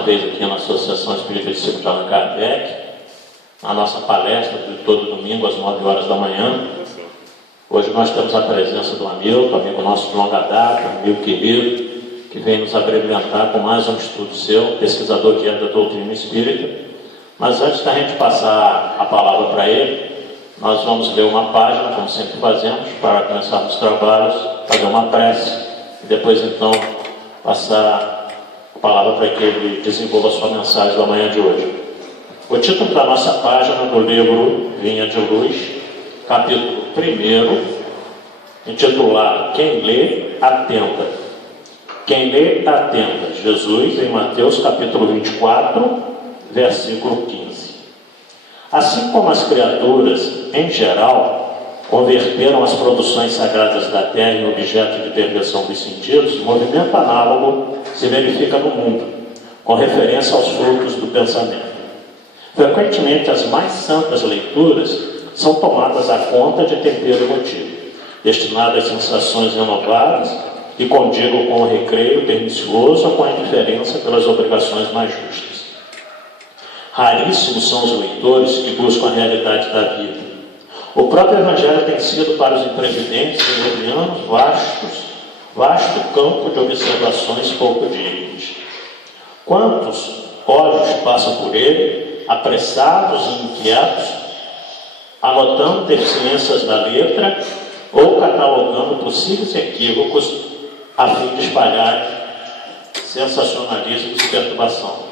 uma vez aqui na Associação Espírita Discípulos de Allan Kardec, na nossa palestra de todo domingo às 9 horas da manhã. Hoje nós temos a presença do amigo nosso de longa data, amigo querido, que vem nos abrilhantar com mais um estudo seu, pesquisador guia da doutrina espírita. Mas antes da gente passar a palavra para ele, nós vamos ler uma página, como sempre fazemos, para começarmos os trabalhos, fazer uma prece, e depois então passar a palavra para que ele desenvolva a sua mensagem da manhã de hoje. O título da nossa página do livro Vinha de Luz, capítulo 1, intitulado Quem lê, atenta. Quem lê, atenta. Jesus, em Mateus capítulo 24, versículo 15. Assim como as criaturas, em geral, converteram as produções sagradas da terra em objeto de perversão dos sentidos, movimento análogo se verifica no mundo, com referência aos frutos do pensamento. Frequentemente, as mais santas leituras são tomadas à conta de tempero emotivo, destinado às sensações renovadas e condigam com o recreio pernicioso ou com a indiferença pelas obrigações mais justas. Raríssimos são os leitores que buscam a realidade da vida. O próprio Evangelho tem sido para os imprevidentes e levianos vasto campo de observações pouco dignas. Quantos olhos passam por ele, apressados e inquietos, anotando deficiências da letra ou catalogando possíveis equívocos a fim de espalhar sensacionalismos e perturbação.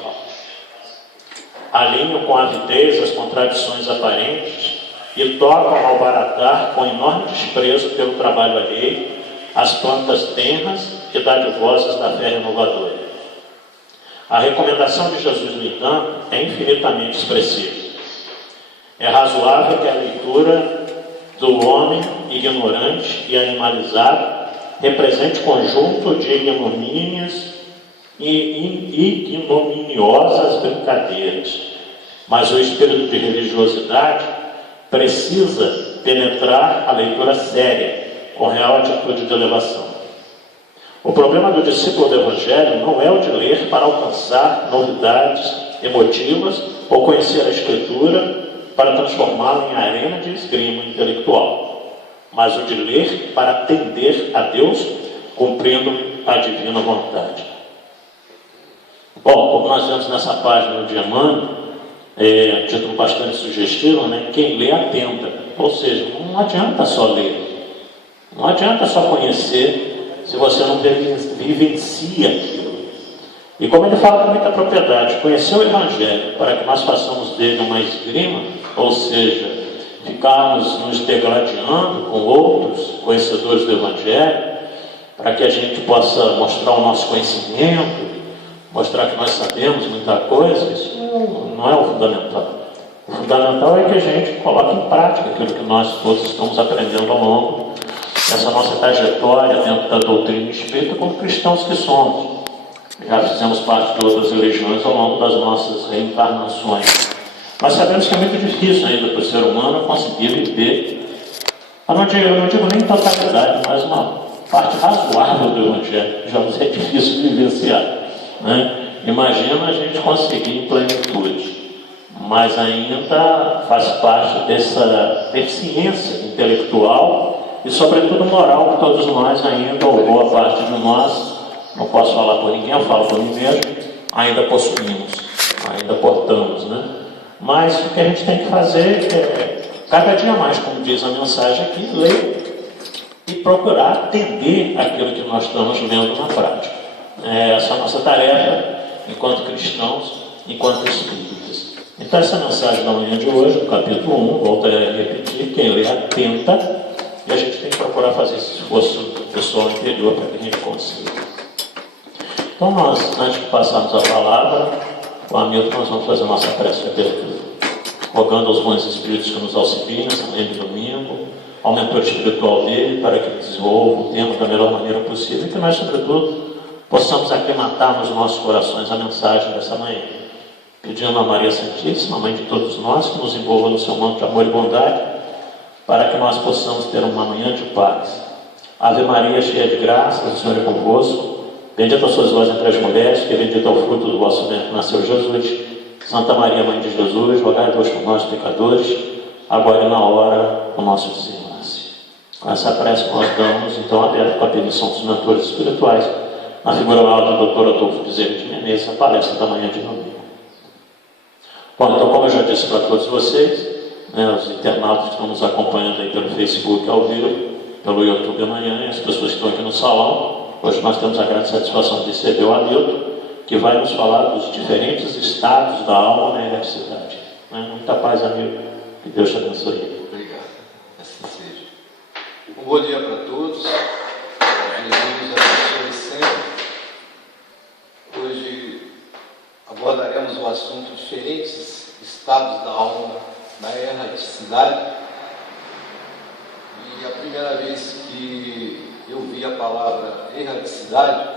Alinham com avidez as contradições aparentes e tocam ao baratar com enorme desprezo pelo trabalho alheio as plantas tenras e dadivosas da fé renovadora. A recomendação de Jesus, no entanto, é infinitamente expressiva. É razoável que a leitura do homem ignorante e animalizado represente conjunto de ignomínias e ignominiosas brincadeiras, mas o espírito de religiosidade precisa penetrar a leitura séria, com real atitude de elevação. O problema do discípulo do Evangelho não é o de ler para alcançar novidades emotivas ou conhecer a Escritura para transformá-la em arena de esgrima intelectual, mas o de ler para atender a Deus, cumprindo a divina vontade. Bom, como nós vemos nessa página do Diamante, título bastante sugestivo, né? Quem lê, atenta. Ou seja, não adianta só ler, não adianta só conhecer se você não vivencia aquilo. E como ele fala com muita propriedade, conhecer o Evangelho para que nós façamos dele uma esgrima, ou seja, ficarmos nos degladiando com outros conhecedores do Evangelho, para que a gente possa mostrar o nosso conhecimento, mostrar que nós sabemos muita coisa, isso não é o fundamental. O fundamental é que a gente coloque em prática aquilo que nós todos estamos aprendendo ao longo dessa nossa trajetória dentro da doutrina espírita como cristãos que somos. Já fizemos parte de outras religiões ao longo das nossas reencarnações. Mas sabemos que é muito difícil ainda para o ser humano conseguir viver, eu não digo nem totalidade, mas uma parte razoável do Evangelho. Já é difícil de vivenciar. Né? Imagina a gente conseguir em plenitude, mas ainda faz parte dessa deficiência intelectual e sobretudo moral que todos nós ainda, ou boa parte de nós, não posso falar por ninguém, eu falo por mim mesmo, ainda possuímos, ainda portamos, né? Mas o que a gente tem que fazer é, cada dia mais, como diz a mensagem aqui, ler e procurar atender aquilo que nós estamos lendo na prática. Essa é a nossa tarefa enquanto cristãos, enquanto espíritas. Então essa mensagem da manhã de hoje, no capítulo 1, volto a repetir, quem lê atenta, e a gente tem que procurar fazer esse esforço pessoal interior para que a gente consiga. Então nós, antes de passarmos a palavra, com o amigo, nós vamos fazer a nossa prece de abertura, rogando aos bons espíritos que nos auxiliem nessa manhã de domingo, ao mentor espiritual dele, para que desenvolva o tema da melhor maneira possível e que nós, sobretudo, possamos aclimatar nos nossos corações a mensagem dessa manhã, pedindo a Maria Santíssima, Mãe de todos nós, que nos envolva no seu manto de amor e bondade, para que nós possamos ter uma manhã de paz. Ave Maria, cheia de graça, o Senhor é convosco. Bendita sois vós entre as mulheres, que bendito é o fruto do vosso ventre, nasceu Jesus. Santa Maria, Mãe de Jesus, rogai por nós pecadores, agora e na hora do nosso desenlace. Com essa prece nós damos, então, aberto com a permissão dos mentores espirituais, na figura maior do Dr. Adolfo Bezerra de Menezes, a palestra da manhã de domingo. Bom, então, como eu já disse para todos vocês, os internautas que estão nos acompanhando aí pelo Facebook ao vivo, pelo YouTube amanhã, e as pessoas que estão aqui no salão, hoje nós temos a grande satisfação de receber o Hamilton, que vai nos falar dos diferentes estados da alma na erraticidade. Muita paz, amigo. Que Deus te abençoe. Obrigado. Assim seja. Um bom dia para todos. Jesus abençoe sempre. Hoje abordaremos o assunto diferentes estados da alma na erraticidade. E a primeira vez que eu vi a palavra erraticidade,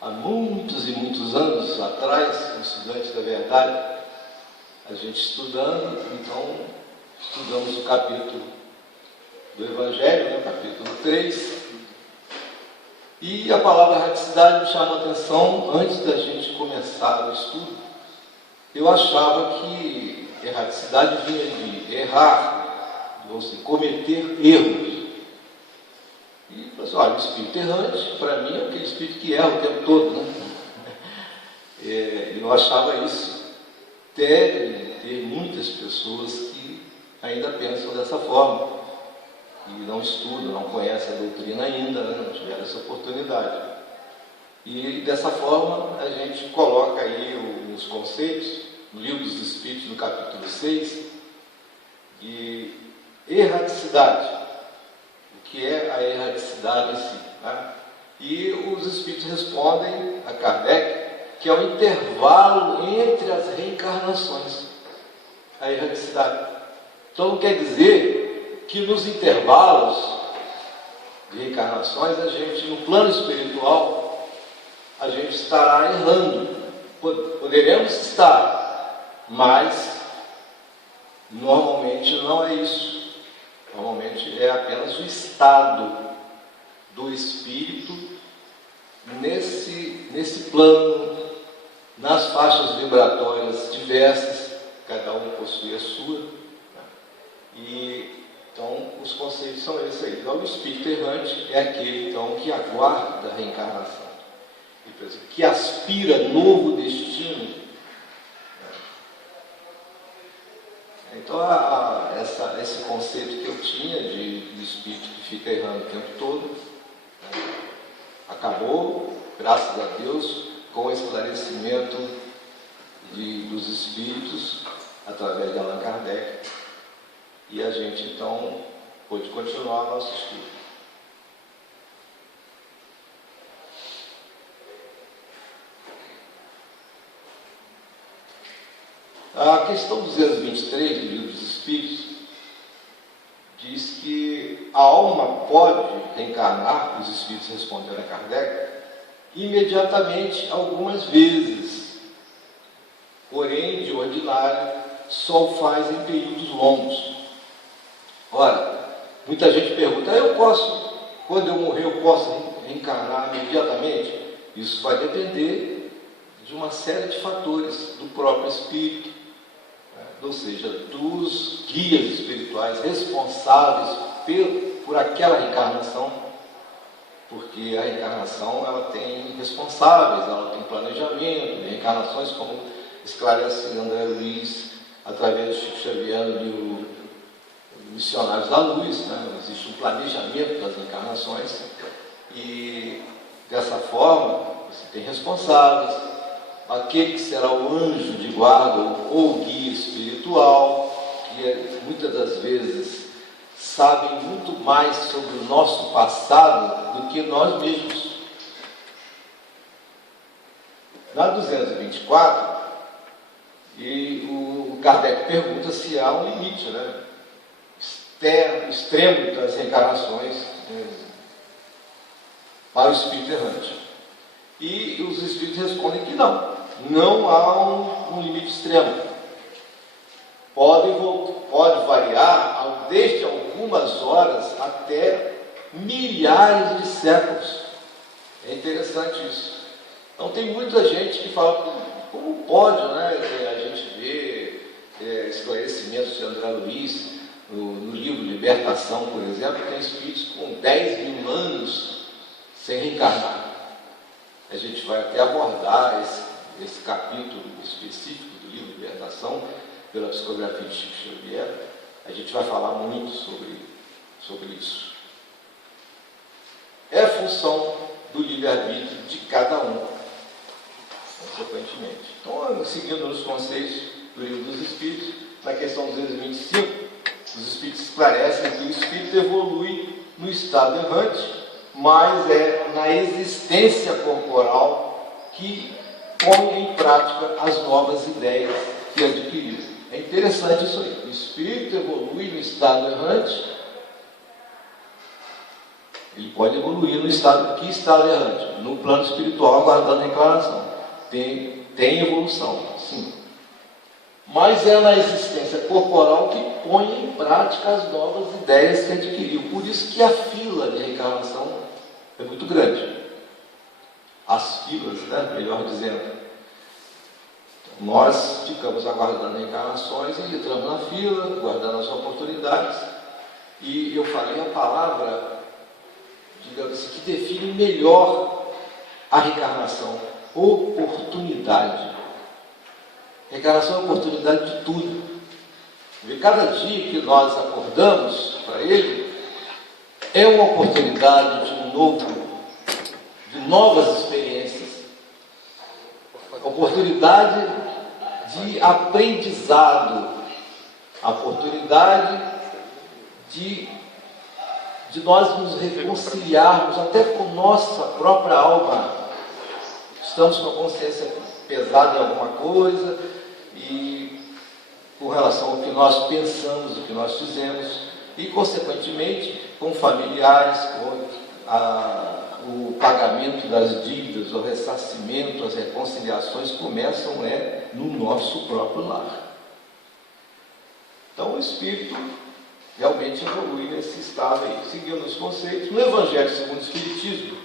há muitos e muitos anos atrás, um estudante da verdade, a gente estudando, então estudamos o capítulo do Evangelho, capítulo 3, e a palavra erraticidade me chamou a atenção antes da gente começar o estudo. Eu achava que erraticidade vinha de errar, ou seja, cometer erros. E falei assim, olha, o espírito errante, para mim, é aquele espírito que erra o tempo todo, né? Eu achava isso. Deve ter muitas pessoas que ainda pensam dessa forma, e não estudam, não conhecem a doutrina ainda, né? Não tiveram essa oportunidade. E dessa forma, a gente coloca aí os conceitos, no Livro dos Espíritos, no capítulo 6, de erraticidade. Que é a erraticidade em si. Né? E os espíritos respondem a Kardec que é o intervalo entre as reencarnações, a erraticidade. Então não quer dizer que nos intervalos de reencarnações, a gente, no plano espiritual, a gente estará errando. Poderemos estar, mas normalmente não é isso. Normalmente é apenas o estado do espírito nesse plano, nas faixas vibratórias diversas, cada um possui a sua. Né? E então os conceitos são esses aí. Então o espírito errante é aquele então que aguarda a reencarnação, que aspira novo destino. Então, esse conceito que eu tinha de espírito que fica errando o tempo todo, acabou, graças a Deus, com o esclarecimento dos espíritos, através de Allan Kardec, e a gente, então, pôde continuar o nosso estudo. A questão 223 do Livro dos Espíritos diz que a alma pode reencarnar, os Espíritos responderam a Kardec, imediatamente algumas vezes, porém, de ordinário, só o faz em períodos longos. Ora, muita gente pergunta, quando eu morrer, eu posso reencarnar imediatamente? Isso vai depender de uma série de fatores do próprio espírito, ou seja, dos guias espirituais responsáveis por aquela reencarnação, porque a reencarnação ela tem responsáveis, ela tem planejamento, reencarnações, como esclarece André Luiz através do Chico Xavier no livro Missionários da Luz, né? Existe um planejamento das reencarnações e dessa forma você tem responsáveis, aquele que será o anjo de guarda ou guia espiritual, que muitas das vezes sabem muito mais sobre o nosso passado do que nós mesmos. Na 224, e o Kardec pergunta se há um limite, né? Extremo das reencarnações para o espírito errante. E os espíritos respondem que não há um limite extremo. Pode variar desde algumas horas até milhares de séculos. É interessante isso. Então tem muita gente que fala, como pode, né, a gente ver esclarecimentos de André Luiz, no livro Libertação, por exemplo, tem espíritos com 10.000 anos sem reencarnar. A gente vai até abordar esse capítulo específico do livro Libertação, pela psicografia de Chico Xavier. A gente vai falar muito sobre isso. É a função do livre-arbítrio de cada um, consequentemente. Então, seguindo nos conceitos do Livro dos Espíritos, na questão 225, os Espíritos esclarecem que o Espírito evolui no estado errante, mas é na existência corporal que põe em prática as novas ideias que adquiriu. É interessante isso aí. O Espírito evolui no estado errante. Ele pode evoluir no estado. Que estado errante? No plano espiritual, aguardando a encarnação. Tem evolução, sim. Mas é na existência corporal que põe em prática as novas ideias que adquiriu. Por isso que a fila de reencarnação é muito grande. As filas, né? Melhor dizendo. Nós ficamos aguardando reencarnações e entramos na fila, aguardando as oportunidades. E eu falei a palavra, digamos assim, que define melhor a reencarnação: oportunidade. Reencarnação é oportunidade de tudo. Porque cada dia que nós acordamos para ele é uma oportunidade de novas experiências, oportunidade de aprendizado, a oportunidade de nós nos reconciliarmos até com nossa própria alma. Estamos com a consciência pesada em alguma coisa e com relação ao que nós pensamos, o que nós fizemos, e consequentemente com familiares, com o pagamento das dívidas, o ressarcimento, as reconciliações começam no nosso próprio lar. Então o espírito realmente evolui nesse estado aí. Seguindo os conceitos, no Evangelho segundo o Espiritismo,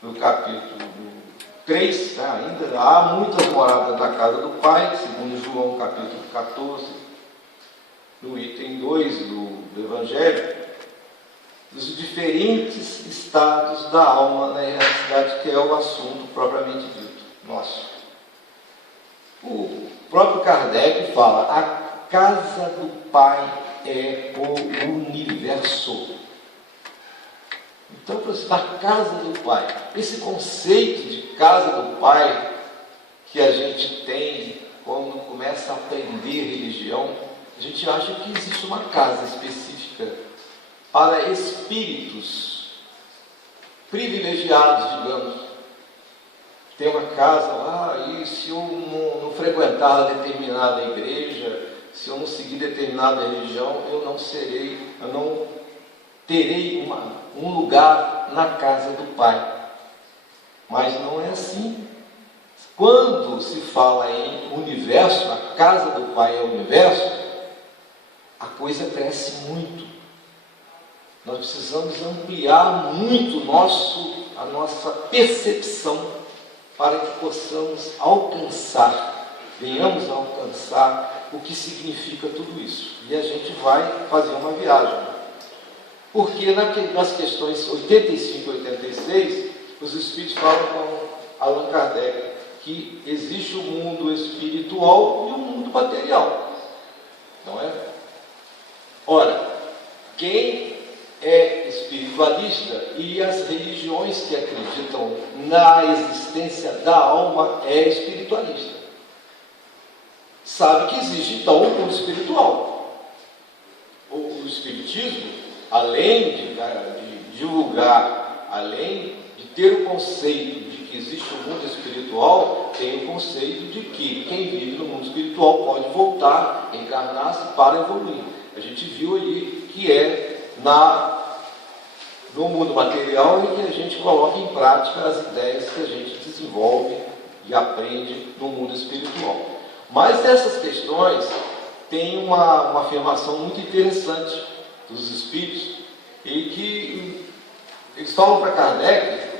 no capítulo 3, ainda há muitas moradas na casa do Pai, segundo João capítulo 14, no item 2 do Evangelho, dos diferentes estados da alma na realidade, que é o assunto propriamente dito, nosso. O próprio Kardec fala: a casa do Pai é o universo. Então, para você, a casa do Pai, esse conceito de casa do Pai que a gente tem quando começa a aprender religião, a gente acha que existe uma casa específica para espíritos privilegiados, digamos. Tem uma casa lá, e se eu não frequentar determinada igreja, se eu não seguir determinada religião, eu não terei um lugar na casa do Pai. Mas não é assim. Quando se fala em universo, a casa do Pai é o universo, a coisa cresce muito. Nós precisamos ampliar muito a nossa percepção para que possamos venhamos a alcançar o que significa tudo isso. E a gente vai fazer uma viagem. Porque nas questões 85 e 86, os Espíritos falam com Allan Kardec que existe o mundo espiritual e o mundo material. Não é? Ora, quem é espiritualista e as religiões que acreditam na existência da alma é espiritualista. Sabe que existe então o mundo espiritual. O Espiritismo, além de divulgar, além de ter o conceito de que existe o mundo espiritual, tem o conceito de que quem vive no mundo espiritual pode voltar, encarnar-se para evoluir. A gente viu ali que é no mundo material em que a gente coloca em prática as ideias que a gente desenvolve e aprende no mundo espiritual. Mas essas questões têm uma afirmação muito interessante dos Espíritos, e que eles falam para Kardec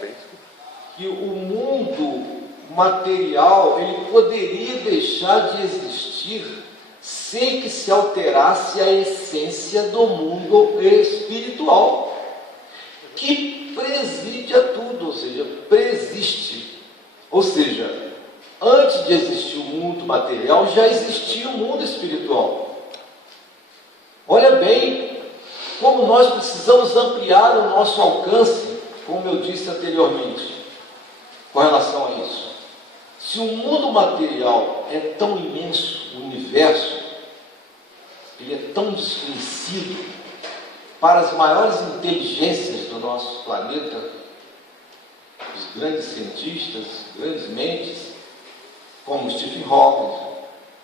que o mundo material ele poderia deixar de existir sem que se alterasse a essência do mundo espiritual, que preside a tudo, ou seja, preexiste. Ou seja, antes de existir o mundo material, já existia o mundo espiritual. Olha bem como nós precisamos ampliar o nosso alcance, como eu disse anteriormente, com relação a isso. Se o mundo material é tão imenso, o universo, ele é tão desconhecido para as maiores inteligências do nosso planeta, os grandes cientistas, grandes mentes, como Stephen Hawking,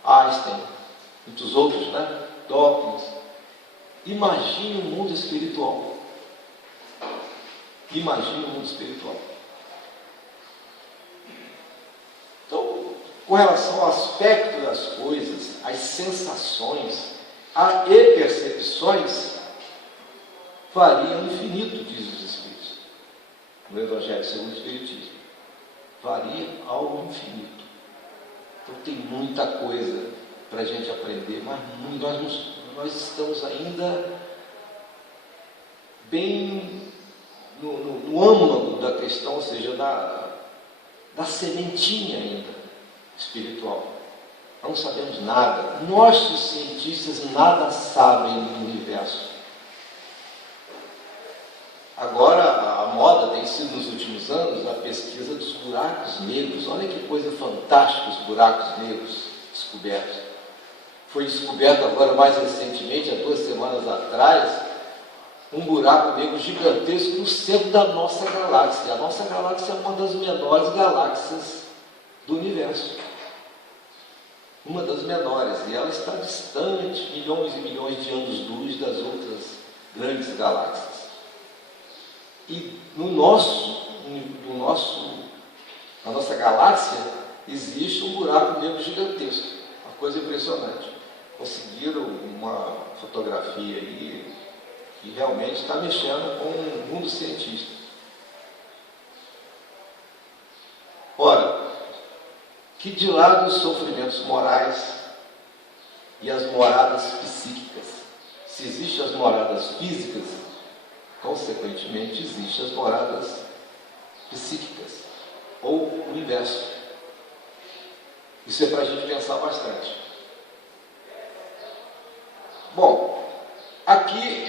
Einstein, muitos outros, né? Dawkins. Imagine o mundo espiritual. Imagine o mundo espiritual. Então, com relação ao aspecto das coisas, as sensações e percepções, varia ao infinito, diz os Espíritos, no Evangelho segundo o Espiritismo. Varia ao infinito. Então tem muita coisa para a gente aprender, mas nós estamos ainda bem no âmago da questão, ou seja, da sementinha ainda espiritual. Não sabemos nada. Nós, os cientistas, nada sabem do universo. Agora, a moda tem sido, nos últimos anos, a pesquisa dos buracos negros. Olha que coisa fantástica os buracos negros descobertos. Foi descoberto agora, mais recentemente, há 2 semanas atrás, um buraco negro gigantesco no centro da nossa galáxia. A nossa galáxia é uma das menores galáxias do universo. Uma das menores. E ela está distante, milhões e milhões de anos-luz das outras grandes galáxias. E na nossa galáxia existe um buraco negro gigantesco. Uma coisa impressionante. Conseguiram uma fotografia aí que realmente está mexendo com o mundo científico. Ora, que de lado os sofrimentos morais e as moradas psíquicas? Se existem as moradas físicas, consequentemente existem as moradas psíquicas, ou universo. Isso é para a gente pensar bastante. Bom, aqui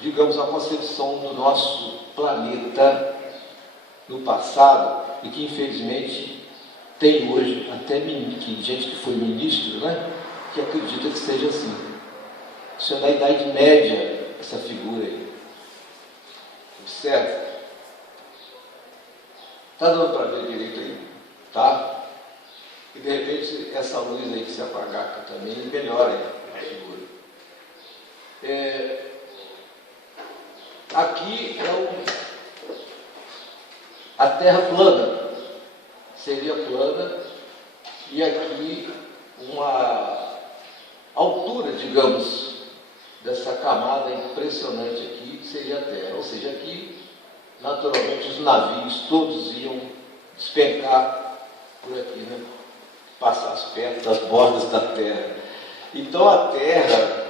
digamos, a concepção do nosso planeta no passado, e que infelizmente tem hoje até gente que foi ministro, né, que acredita que seja assim. Isso é da Idade Média, essa figura aí. Observe. Está dando para ver direito aí? Tá? E de repente essa luz aí que se apagar aqui também melhora a figura. Aqui a Terra plana, seria plana, e aqui uma altura, digamos, dessa camada impressionante aqui seria a Terra. Ou seja, aqui naturalmente os navios todos iam despencar por aqui, né? Passar perto das bordas da Terra. Então a Terra,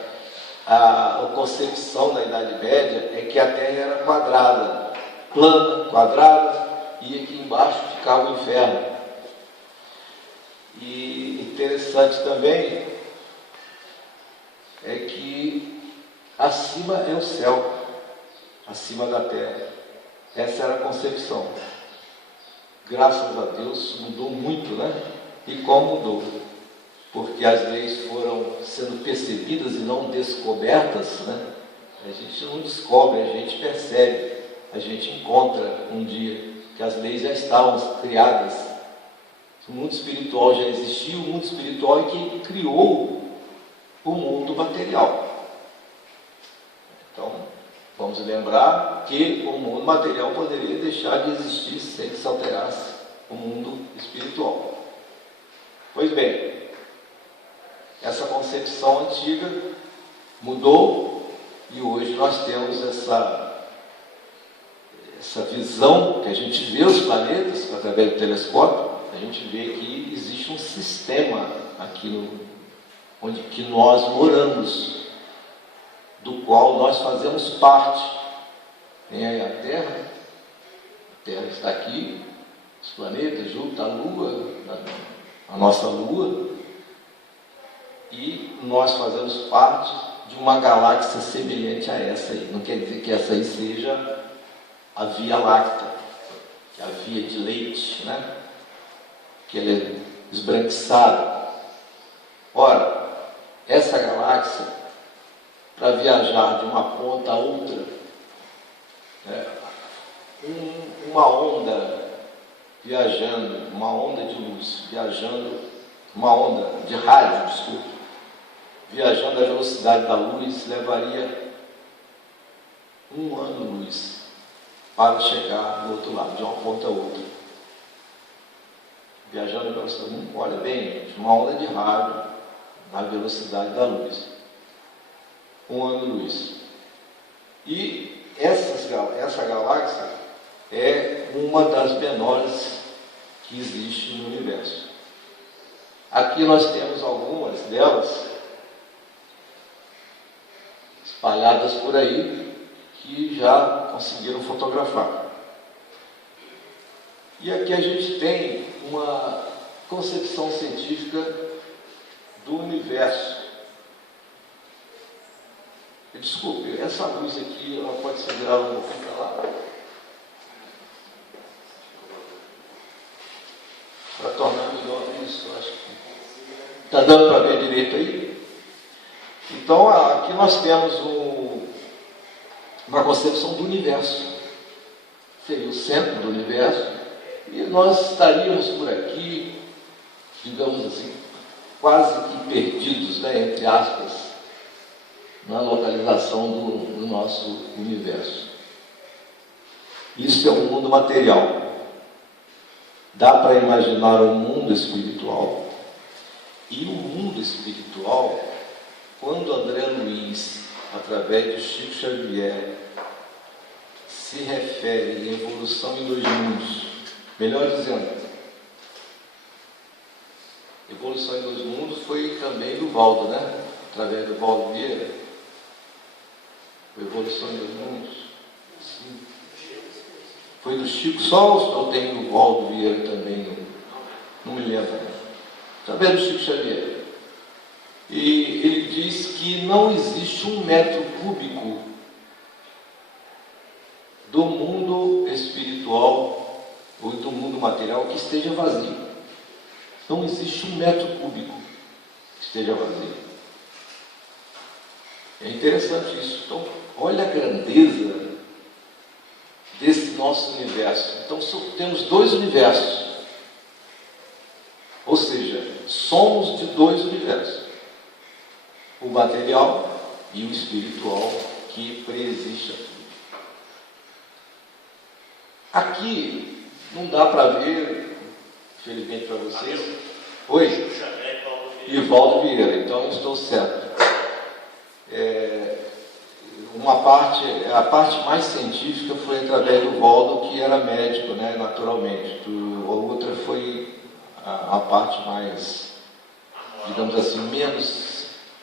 a concepção da Idade Média é que a Terra era quadrada, plana, quadrada, e aqui embaixo ficava o inferno. E interessante também é que acima é o céu, acima da Terra. Essa era a concepção. Graças a Deus mudou muito, né? E como mudou? Porque as leis foram sendo percebidas e não descobertas, né? A gente não descobre, a gente percebe, a gente encontra um dia que as leis já estavam criadas. O mundo espiritual já existia, o mundo espiritual é quem criou o mundo material. Então, vamos lembrar que o mundo material poderia deixar de existir sem que se alterasse o mundo espiritual. Pois bem, essa concepção antiga mudou e hoje nós temos essa essa visão que a gente vê os planetas através do telescópio, a gente vê que existe um sistema aqui onde que nós moramos, do qual nós fazemos parte. Tem aí a Terra está aqui, os planetas, Júpiter, a Lua, a nossa Lua, e nós fazemos parte de uma galáxia semelhante a essa aí. Não quer dizer que essa aí seja a Via Láctea, que é a via de leite, né? Que ela é esbranquiçada. Ora, essa galáxia, para viajar de uma ponta a outra, né, uma onda viajando, uma onda de luz viajando, uma onda de rádio, desculpa, viajando à velocidade da luz, levaria 1 ano-luz para chegar do outro lado, de uma ponta a outra. Viajando à velocidade, olha bem, gente, uma onda de rádio na velocidade da luz. 1 ano-luz. E essa galáxia é uma das menores que existe no universo. Aqui nós temos algumas delas espalhadas por aí que já conseguiram fotografar. E aqui a gente tem uma concepção científica do universo. Desculpe, essa luz aqui, ela pode ser virada um pouquinho para lá? Para tornar melhor isso, acho que está dando para ver direito aí? Então, aqui nós temos uma concepção do universo. Seria o centro do universo, e nós estaríamos por aqui, digamos assim, quase que perdidos, né, entre aspas, na localização do nosso universo. Isso é um mundo material. Dá para imaginar um mundo espiritual. E o mundo espiritual, quando André Luiz, através de Chico Xavier, se refere em evolução em 2 mundos, melhor dizendo, evolução em 2 mundos foi também do Valdo, né? Através do Valdo Vieira. Evolução em 2 mundos. Sim. Foi do Chico só ou tem do Valdo Vieira também? Não me lembro. Também do Chico Xavier. E ele diz que não existe 1 metro cúbico do mundo espiritual ou do mundo material que esteja vazio. Não existe 1 metro cúbico que esteja vazio. É interessante isso. Então, olha a grandeza desse nosso universo. Então, temos 2 universos. Ou seja, somos de 2 universos. O material e o espiritual que preexiste a tudo. Aqui, não dá para ver, infelizmente para vocês. Oi? E Valdo Vieira. Então, eu estou certo. A parte mais científica foi através do Valdo, que era médico, né, naturalmente. A outra foi a parte mais, digamos assim,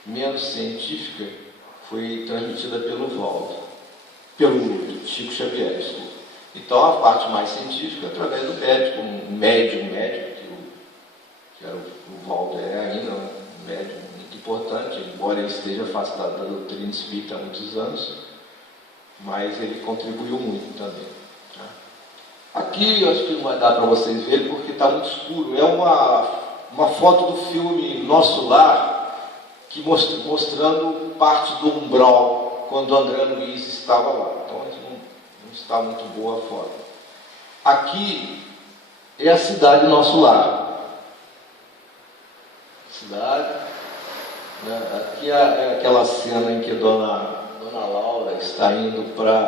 menos científica, foi transmitida pelo Valdo, pelo Chico Xavier, desculpa. Então a parte mais científica através do médico, um médium, que era o Valdo ainda um médium muito importante, embora ele esteja afastado da doutrina espírita há muitos anos, mas ele contribuiu muito também. Tá? Aqui eu acho que não vai dar para vocês verem porque está muito escuro. É uma foto do filme Nosso Lar, que mostrando parte do umbral quando André Luiz estava lá. Então não está muito boa a foto. Aqui é a cidade Nosso Lar. Cidade. Né? Aqui é aquela cena em que Dona Laura está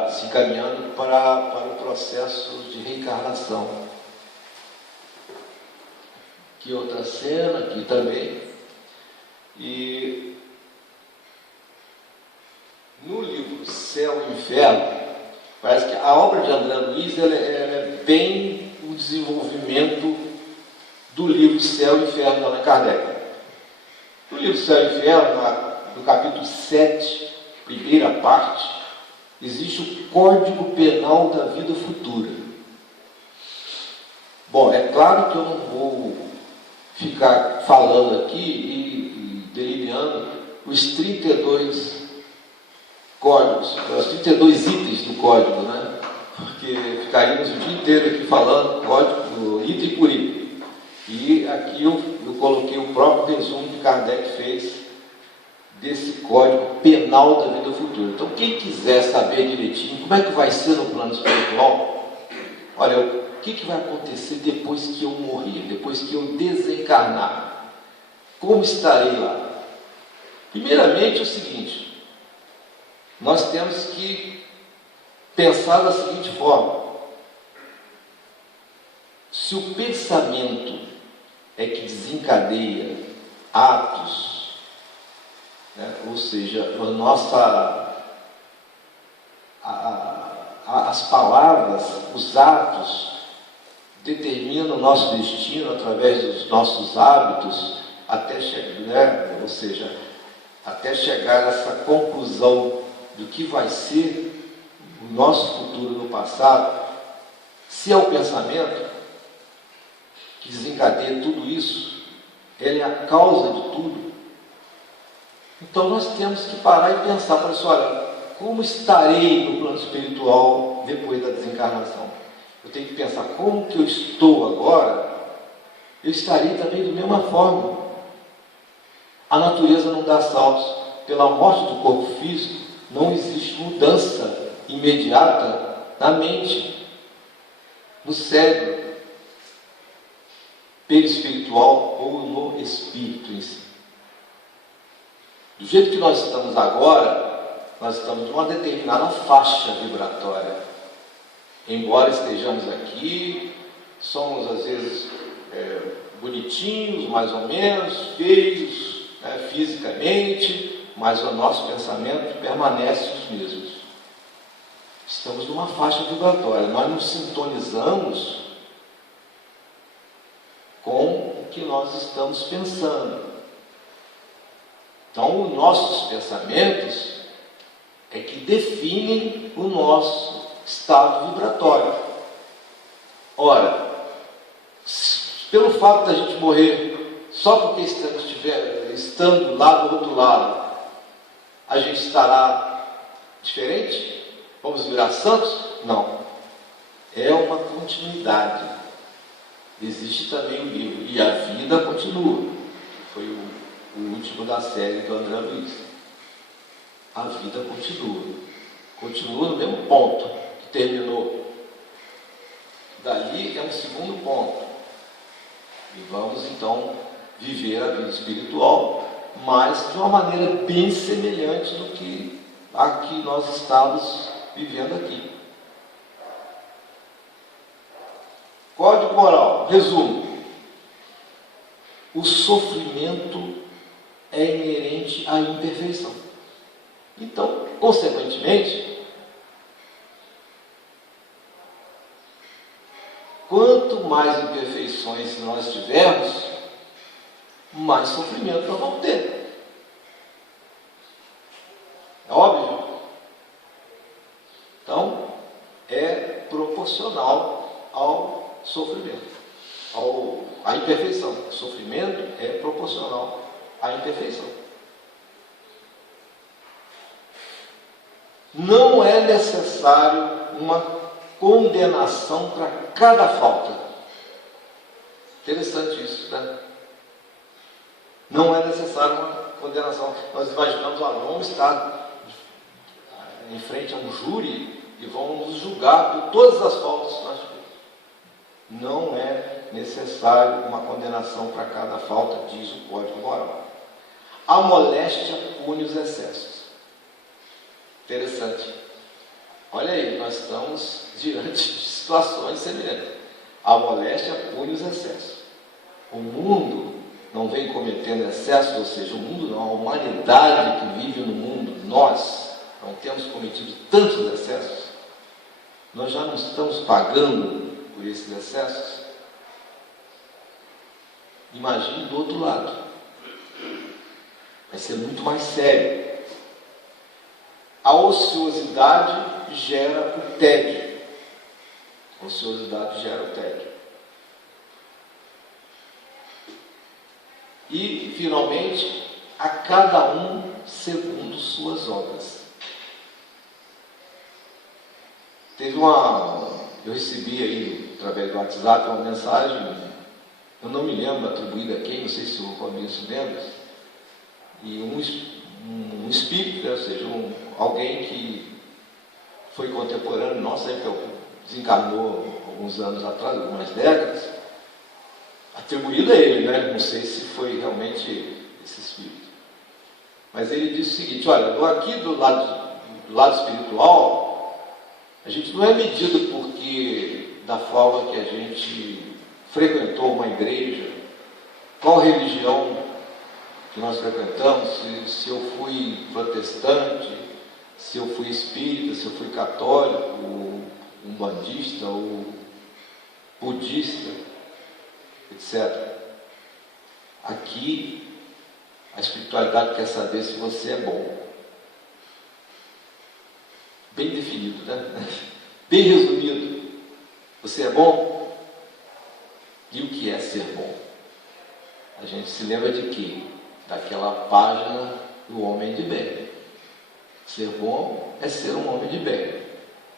se encaminhando para o processo de reencarnação. Aqui outra cena, aqui também. E no livro Céu e Inferno, Parece que a obra de André Luiz ela é bem o desenvolvimento do livro Céu e Inferno de Allan Kardec. No livro Céu e Inferno, no capítulo 7, primeira parte, existe o Código Penal da Vida Futura. Bom, é claro que eu não vou ficar falando aqui e delineando os 32 códigos, os 32 itens do código, né? Porque ficaríamos o dia inteiro aqui falando código, item por item. E aqui eu coloquei o próprio resumo que Kardec fez desse Código Penal da Vida Futura. Então, quem quiser saber direitinho como é que vai ser no plano espiritual, olha, o que vai acontecer depois que eu morrer, depois que eu desencarnar? Como estarei lá? Primeiramente, é o seguinte, nós temos que pensar da seguinte forma: se o pensamento é que desencadeia atos, né? Ou seja, as palavras, os atos determinam o nosso destino através dos nossos hábitos, até chegar, né? Ou seja, até chegar a essa conclusão do que vai ser o nosso futuro no passado. Se é o pensamento que desencadeia tudo isso, ele é a causa de tudo, então nós temos que parar e pensar para isso: olha, como estarei no plano espiritual depois da desencarnação? Eu tenho que pensar como que eu estou agora, eu estarei também da mesma forma. A natureza não dá saltos. Pela morte do corpo físico, não existe mudança imediata na mente, no cérebro, perispiritual ou no espírito em si. Do jeito que nós estamos agora, nós estamos numa determinada faixa vibratória. Embora estejamos aqui, somos às vezes bonitinhos, mais ou menos, feios, né, fisicamente, mas o nosso pensamento permanece os mesmos. Estamos numa faixa vibratória, nós nos sintonizamos com o que nós estamos pensando. Então, os nossos pensamentos é que definem o nosso estado vibratório. Ora, pelo fato da gente morrer, só porque estando lá do outro lado, a gente estará diferente? Vamos virar santos? Não. É uma continuidade. Existe também o livro E a Vida Continua, que foi o último da série do André Luiz. A vida continua. Continua no mesmo ponto que terminou. Dali é um segundo ponto. E vamos então viver a vida espiritual, mas de uma maneira bem semelhante do que a que nós estamos vivendo aqui. Código moral. Resumo. O sofrimento é inerente à imperfeição. Então, consequentemente, quanto mais imperfeições nós tivermos, mais sofrimento nós vamos ter. É óbvio? Então, é proporcional ao sofrimento, à imperfeição. O sofrimento é proporcional à imperfeição. Não é necessário uma condenação para cada falta. Interessante isso, né? Não é necessário uma condenação. Nós imaginamos, vamos estar em frente a um júri e vão nos julgar por todas as faltas que nós tivemos. Não é necessário uma condenação para cada falta, diz o Código Moral. A moléstia pune os excessos. Interessante. Olha aí, nós estamos diante de situações semelhantes. A moléstia pune os excessos. O mundo não vem cometendo excessos, ou seja, o mundo não, a humanidade que vive no mundo, nós não temos cometido tantos excessos. nós já não estamos pagando por esses excessos? Imagine do outro lado. Vai ser muito mais sério. A ociosidade gera o tédio. A ociosidade gera o tédio. E, finalmente, a cada um segundo suas obras. Eu recebi aí, através do WhatsApp, uma mensagem, eu não me lembro atribuída a quem, não sei se o Robinho se lembra, e um espírito, ou seja, alguém que foi contemporâneo nosso, aí, que desencarnou alguns anos atrás, algumas décadas, atribuído a ele, né? Não sei se foi realmente esse espírito. Mas ele disse o seguinte: olha, aqui do lado espiritual, a gente não é medido porque da forma que a gente frequentou uma igreja, qual religião que nós frequentamos, se eu fui protestante, se eu fui espírita, se eu fui católico, umbandista ou budista, etc. Aqui, a espiritualidade quer saber se você é bom. Bem definido, né? Bem resumido. Você é bom? E o que é ser bom? A gente se lembra de quê? Daquela página do homem de bem. Ser bom é ser um homem de bem.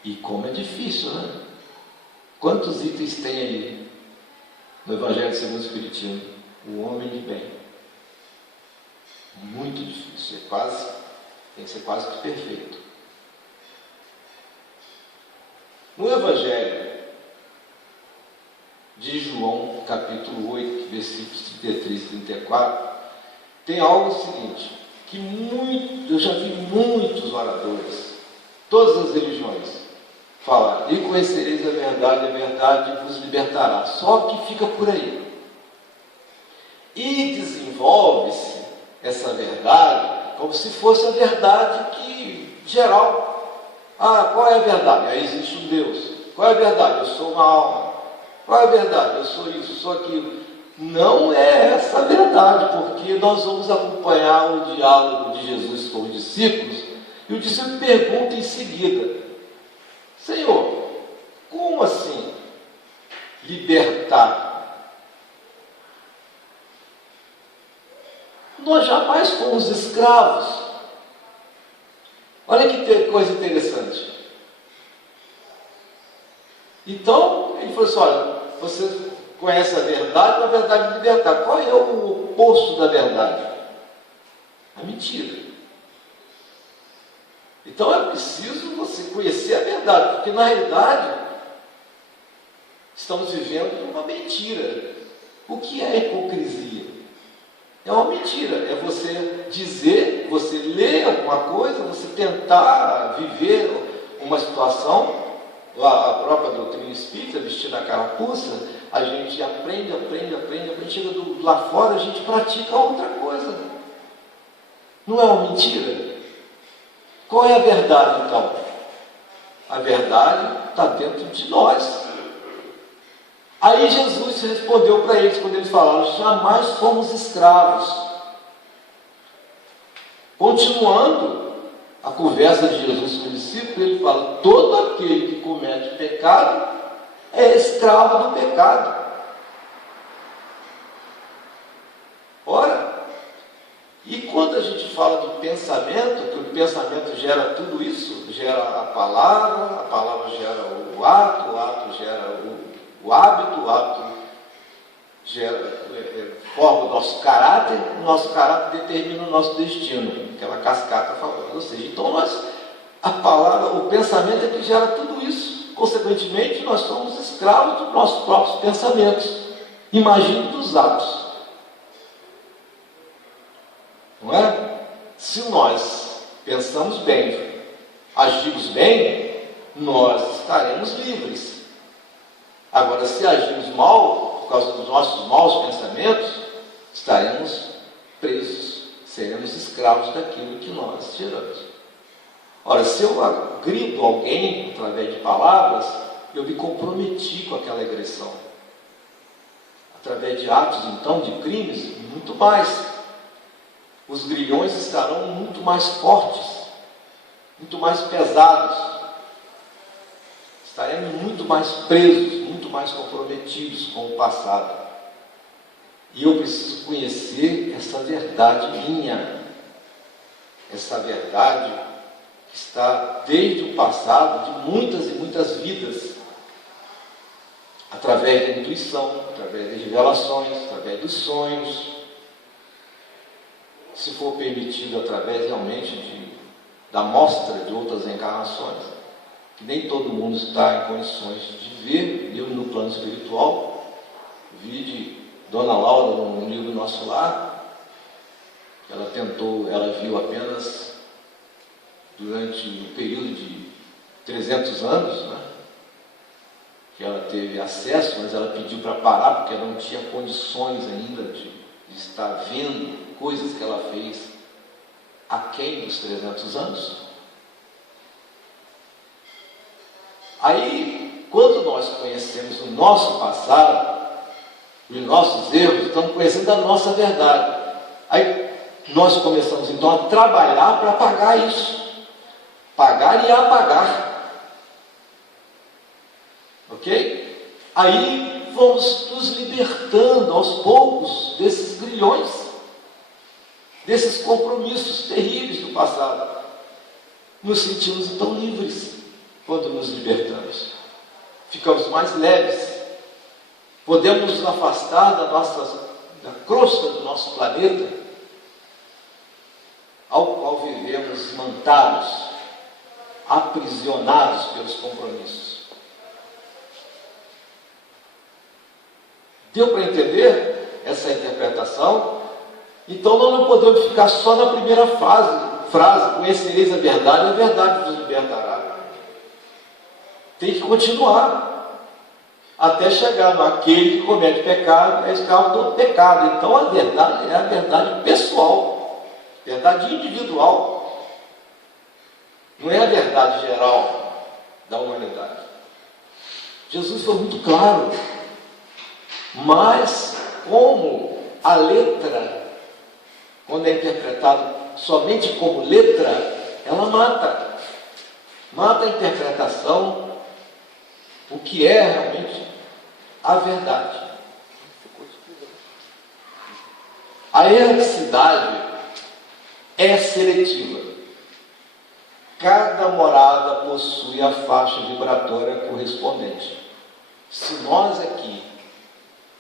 E como é difícil, né? Quantos itens tem aí no Evangelho segundo o Espiritismo? O homem de bem. Muito difícil. Tem que ser quase que perfeito. No Evangelho de João, capítulo 8, versículos 33 e 34, tem algo seguinte, que eu já vi muitos oradores, todas as religiões, falar: e conhecereis a verdade vos libertará. Só que fica por aí. E desenvolve-se essa verdade como se fosse a verdade que geral. Qual é a verdade? Aí existe um Deus. Qual é a verdade? Eu sou uma alma. Qual é a verdade? Eu sou isso, sou aquilo. Não é essa a verdade, porque nós vamos acompanhar o diálogo de Jesus com os discípulos, e o discípulo pergunta em seguida: Senhor, como assim libertar? Nós jamais fomos escravos. Olha que coisa interessante. Então, ele falou assim: olha, você conhece a verdade, a verdade libertar. Qual é o oposto da verdade? A mentira. Então é preciso você conhecer a verdade, porque na realidade estamos vivendo uma mentira. O que é a hipocrisia? É uma mentira, é você dizer, você ler alguma coisa, você tentar viver uma situação. A própria doutrina espírita, vestida a carapuça, a gente aprende, chega lá fora, a gente pratica outra coisa. Não é uma mentira? Qual é a verdade, então? A verdade está dentro de nós. Aí Jesus respondeu para eles, quando eles falaram: jamais fomos escravos. Continuando a conversa de Jesus com o discípulo, ele fala: todo aquele que comete pecado é escravo do pecado. Ora, e quando a gente fala do pensamento, que o pensamento gera tudo isso, gera a palavra gera o ato gera o hábito, o hábito forma o nosso caráter determina o nosso destino, aquela cascata falando. Ou seja, então a palavra, o pensamento é que gera tudo isso. Consequentemente, nós somos escravos dos nossos próprios pensamentos, imagine dos atos. Não é? Se nós pensamos bem, agimos bem, nós estaremos livres. Agora, se agimos mal, por causa dos nossos maus pensamentos, estaremos presos, seremos escravos daquilo que nós geramos. Ora, se eu agrido alguém através de palavras, eu me comprometi com aquela agressão. Através de atos, então, de crimes, muito mais. Os grilhões estarão muito mais fortes, muito mais pesados. Estaremos muito mais presos, muito mais comprometidos com o passado. E eu preciso conhecer essa verdade minha, essa verdade que está desde o passado de muitas e muitas vidas, através da intuição, através das revelações, através dos sonhos, se for permitido, através realmente da mostra de outras encarnações, que nem todo mundo está em condições de ver, eu no plano espiritual, vi de Dona Laura no livro Nosso Lar, ela viu apenas durante um período de 300 anos, né, que ela teve acesso, mas ela pediu para parar, porque ela não tinha condições ainda de estar vendo coisas que ela fez aquém dos 300 anos. Aí, quando nós conhecemos o nosso passado, os nossos erros, estamos conhecendo a nossa verdade. Aí, nós começamos então a trabalhar para apagar isso. Pagar e apagar. Ok? Aí, vamos nos libertando aos poucos desses grilhões, desses compromissos terríveis do passado. Nos sentimos então livres quando nos libertamos. Ficamos mais leves. Podemos nos afastar da crosta do nosso planeta, ao qual vivemos mantados, aprisionados pelos compromissos. Deu para entender essa interpretação? Então nós não podemos ficar só na primeira frase, conhecereis a verdade vos libertará. Tem que continuar, até chegar naquele que comete pecado, é escravo do pecado. Então a verdade é a verdade pessoal, verdade individual, não é a verdade geral da humanidade. Jesus foi muito claro, mas como a letra, quando é interpretada somente como letra, ela mata a interpretação, o que é realmente a verdade. A erraticidade é seletiva. Cada morada possui a faixa vibratória correspondente. Se nós aqui,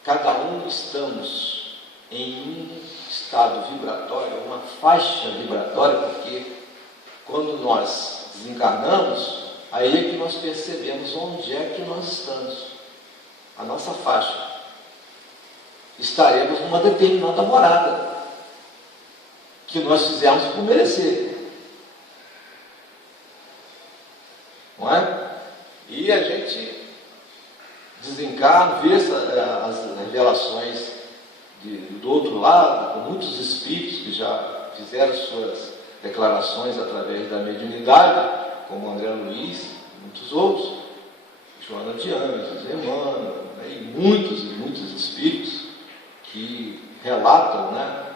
cada um estamos em um estado vibratório, uma faixa vibratória, porque quando nós desencarnamos, aí é que nós percebemos onde é que nós estamos. A nossa faixa. Estaremos numa determinada morada que nós fizemos por merecer. Não é? E a gente desencarna, vê as revelações do outro lado, com muitos espíritos que já fizeram suas declarações através da mediunidade, como André Luiz e muitos outros, Joana de Anjos, Emmanuel, né, e muitos espíritos que relatam, né,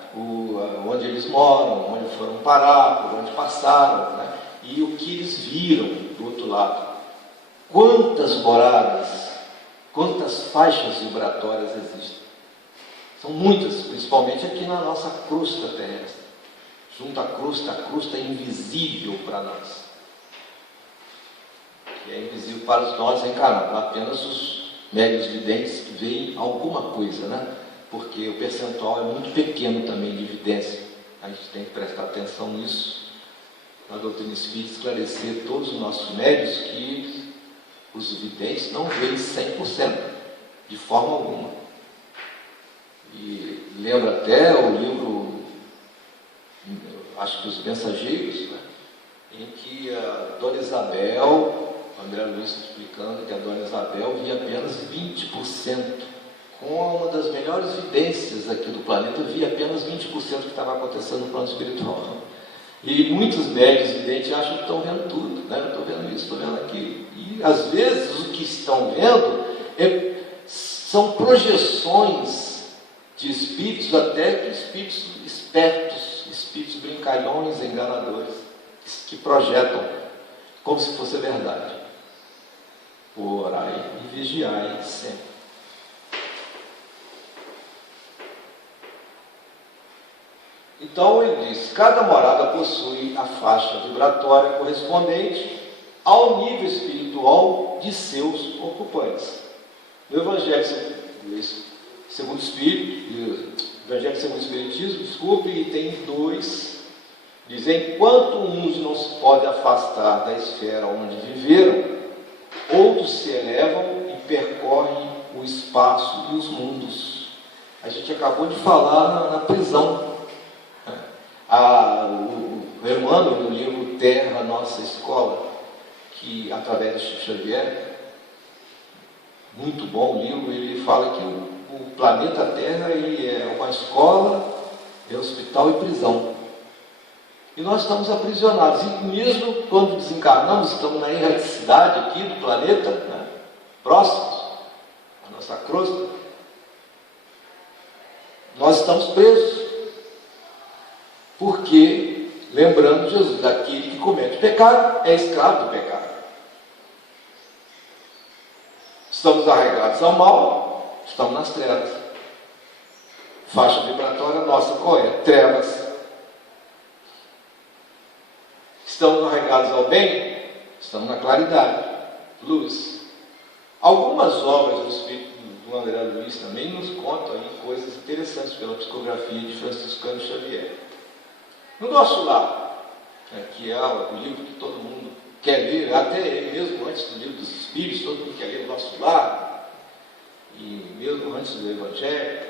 onde eles moram, onde foram parar, por onde passaram, né, e o que eles viram do outro lado. Quantas moradas, quantas faixas vibratórias existem? São muitas, principalmente aqui na nossa crosta terrestre. Junto à crosta, a crosta é invisível para nós. Que é invisível para os nós encarnados. Apenas os médios videntes que veem alguma coisa, né? Porque o percentual é muito pequeno também de evidência. A gente tem que prestar atenção nisso. Na doutrina espírita, esclarecer todos os nossos médios que os videntes não veem 100%, de forma alguma. E lembro até o livro, acho que Os Mensageiros, né, em que a Dona Isabel, André Luiz explicando que a Dona Isabel via apenas 20%, com uma das melhores vidências aqui do planeta, via apenas 20% do que estava acontecendo no plano espiritual. E muitos médios videntes acham que estão vendo tudo, né? Eu estou vendo isso, estou vendo aquilo. E às vezes o que estão vendo são projeções de espíritos, até que espíritos espertos, espíritos brincalhões, enganadores, que projetam como se fosse verdade. Orai e vigiai sempre. Então ele diz: cada morada possui a faixa vibratória correspondente ao nível espiritual de seus ocupantes. No Evangelho segundo o Espiritismo, tem dois. Diz: enquanto uns não se podem afastar da esfera onde viveram, outros se elevam e percorrem o espaço e os mundos. A gente acabou de falar na prisão. O Emmanuel, no livro Terra, Nossa Escola, que através de Chico Xavier, muito bom livro, ele fala que o planeta Terra ele é uma escola, é hospital e prisão. E nós estamos aprisionados, e mesmo quando desencarnamos, estamos na erraticidade aqui do planeta, né, próximos à nossa crosta, nós estamos presos. Porque, lembrando Jesus, aquele que comete pecado é escravo do pecado. Estamos arraigados ao mal, estamos nas trevas. Faixa vibratória nossa, qual é? Trevas. Estamos arraigados ao bem, estamos na claridade, luz. Algumas obras do Espírito do André Luiz também nos contam aí coisas interessantes pela psicografia de Franciscano Xavier. No nosso lar, que é o livro que todo mundo quer ler, até ele mesmo antes do livro dos Espíritos, todo mundo quer ler o nosso lar, e mesmo antes do Evangelho,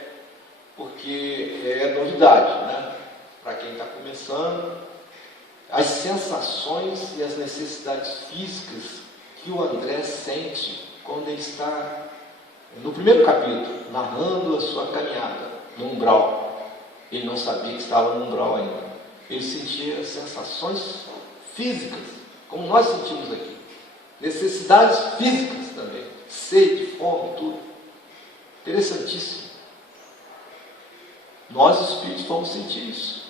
porque é novidade, né? Para quem está começando, as sensações e as necessidades físicas que o André sente quando ele está, no primeiro capítulo, narrando a sua caminhada no umbral. Ele não sabia que estava no umbral ainda. Ele sentia sensações físicas, como nós sentimos aqui. Necessidades físicas também. Sede, fome, tudo. Interessantíssimo. Nós, espíritos, vamos sentir isso.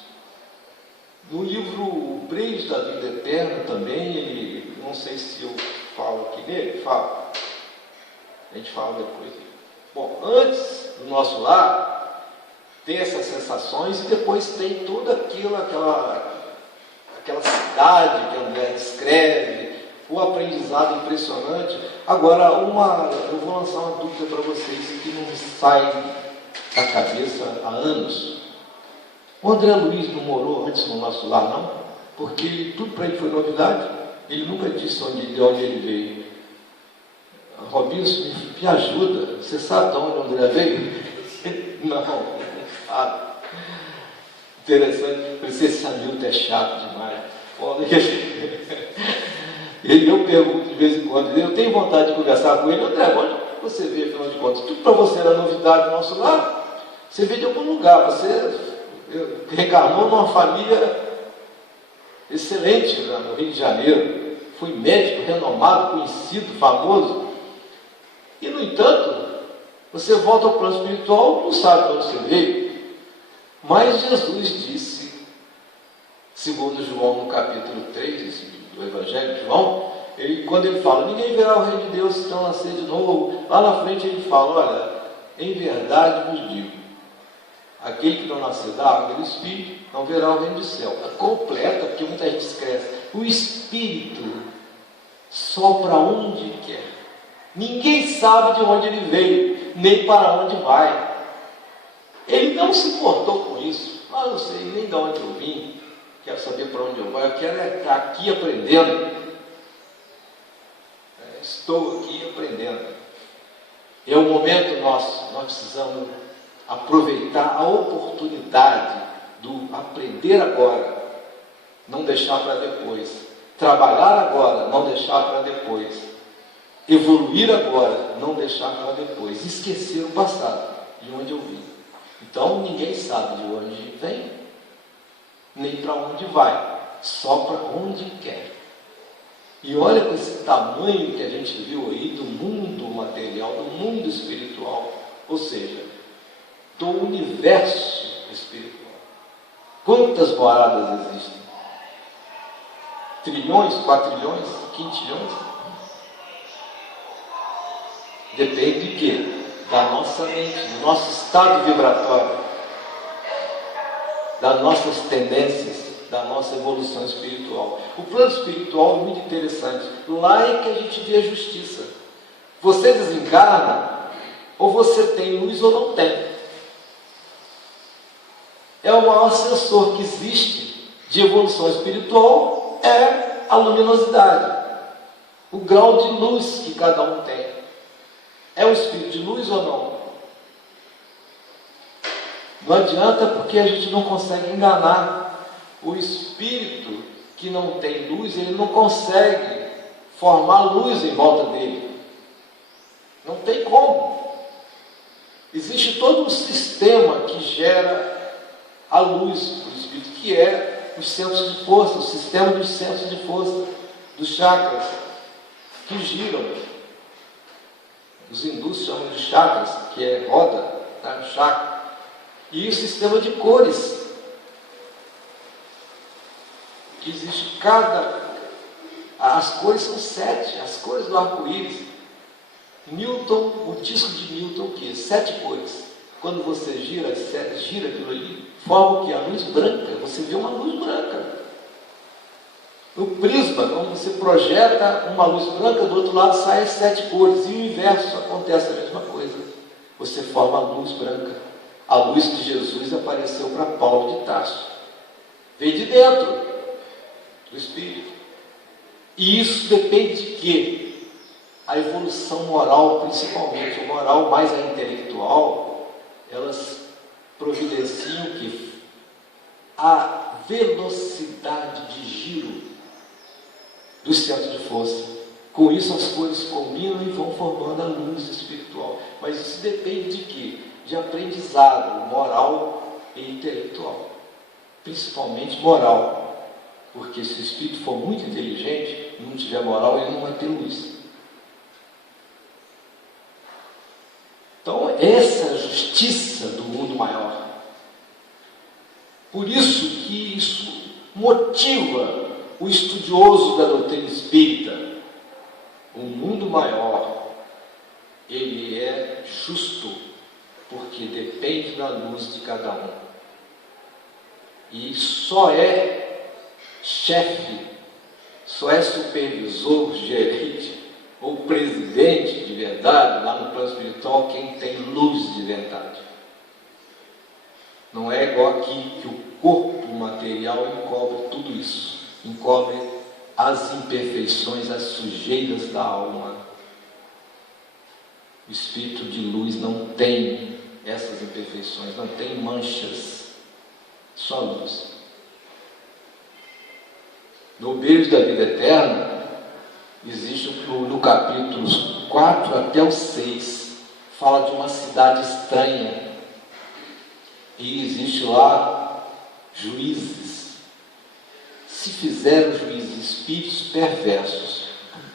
No livro O Brilho da Vida Eterna também, ele, não sei se eu falo aqui nele, fala. A gente fala depois. Bom, antes do nosso lar, tem essas sensações e depois tem toda aquela cidade que André descreve, o aprendizado impressionante. Agora, eu vou lançar uma dúvida para vocês que não me sai da cabeça há anos. O André Luiz não morou antes no nosso lar, não? Porque tudo para ele foi novidade. Ele nunca disse de onde ele veio. Robinson, me ajuda. Você sabe de onde o André veio? Não. Interessante, esse Hamilton é chato demais. Eu pergunto de vez em quando, eu tenho vontade de conversar com ele. André, onde você vê, afinal de contas? Tudo para você era novidade do nosso lar. Você veio de algum lugar, você reencarnou numa família excelente no Rio de Janeiro. Fui médico renomado, conhecido, famoso. E, no entanto, você volta ao plano espiritual, não sabe de onde você veio. Mas Jesus disse, segundo João, no capítulo 3 do Evangelho de João, quando ele fala, ninguém verá o reino de Deus se não nascer de novo, lá na frente ele fala, olha, em verdade vos digo, aquele que não nascer da água e do Espírito, não verá o reino do céu. É completa, porque muita gente esquece. O Espírito sopra onde quer. Ninguém sabe de onde ele veio, nem para onde vai. Ele não se importou com isso. Não sei nem de onde eu vim, quero saber para onde eu vou, eu quero estar aqui aprendendo. Estou aqui aprendendo. É o momento nosso, nós precisamos aproveitar a oportunidade do aprender agora, não deixar para depois. Trabalhar agora, não deixar para depois. Evoluir agora, não deixar para depois. Esquecer o passado, de onde eu vim. Então, ninguém sabe de onde vem, nem para onde vai. sopra onde quer. E olha com esse tamanho que a gente viu aí do mundo material, do mundo espiritual, ou seja, do universo espiritual. Quantas moradas existem? Trilhões, quatrilhões, quintilhões? Depende de quê? Da nossa mente, do nosso estado vibratório, das nossas tendências, da nossa evolução espiritual. O plano espiritual é muito interessante. Lá é que a gente vê a justiça. Você desencarna, ou você tem luz ou não tem. É o maior sensor que existe de evolução espiritual, é a luminosidade, o grau de luz que cada um tem. É o espírito de luz ou não? Não adianta, porque a gente não consegue enganar o espírito que não tem luz. Ele não consegue formar luz em volta dele. Não tem como. Existe todo um sistema que gera a luz para o espírito, que é os centros de força, o sistema dos centros de força, dos chakras, que giram. Os hindus chamam de chakras, que é roda, tá? Chakra. E o sistema de cores, que existe as cores são 7, as cores do arco-íris. Newton, o disco de Newton, o que? 7 cores. Quando você gira aquilo ali, forma o que? A luz branca. Você vê uma luz branca. No prisma, quando você projeta uma luz branca, do outro lado saem as 7 cores. E o inverso acontece a mesma coisa. Você forma a luz branca. A luz que Jesus apareceu para Paulo de Tarso. Veio de dentro do Espírito. E isso depende de quê? A evolução moral, principalmente, a moral mais a intelectual, elas providenciam o quê? A velocidade de giro do centro de força. Com isso as cores combinam e vão formando a luz espiritual. Mas isso depende de quê? De aprendizado moral e intelectual. Principalmente moral. Porque se o espírito for muito inteligente e não tiver moral, ele não vai ter luz. Então, essa é a justiça do mundo maior. Por isso que isso motiva o estudioso da doutrina espírita. O mundo maior, ele é justo, porque depende da luz de cada um. E só é chefe, só é supervisor, gerente ou presidente de verdade, lá no plano espiritual, quem tem luz de verdade. Não é igual aqui, que o corpo material encobre tudo isso, encobre as imperfeições, as sujeiras da alma. O espírito de luz não tem essas imperfeições, não tem manchas, só luz. No beijo da vida eterna, existe no capítulos 4 até o 6, fala de uma cidade estranha, e existe lá juízes. Se fizeram juízes espíritos perversos,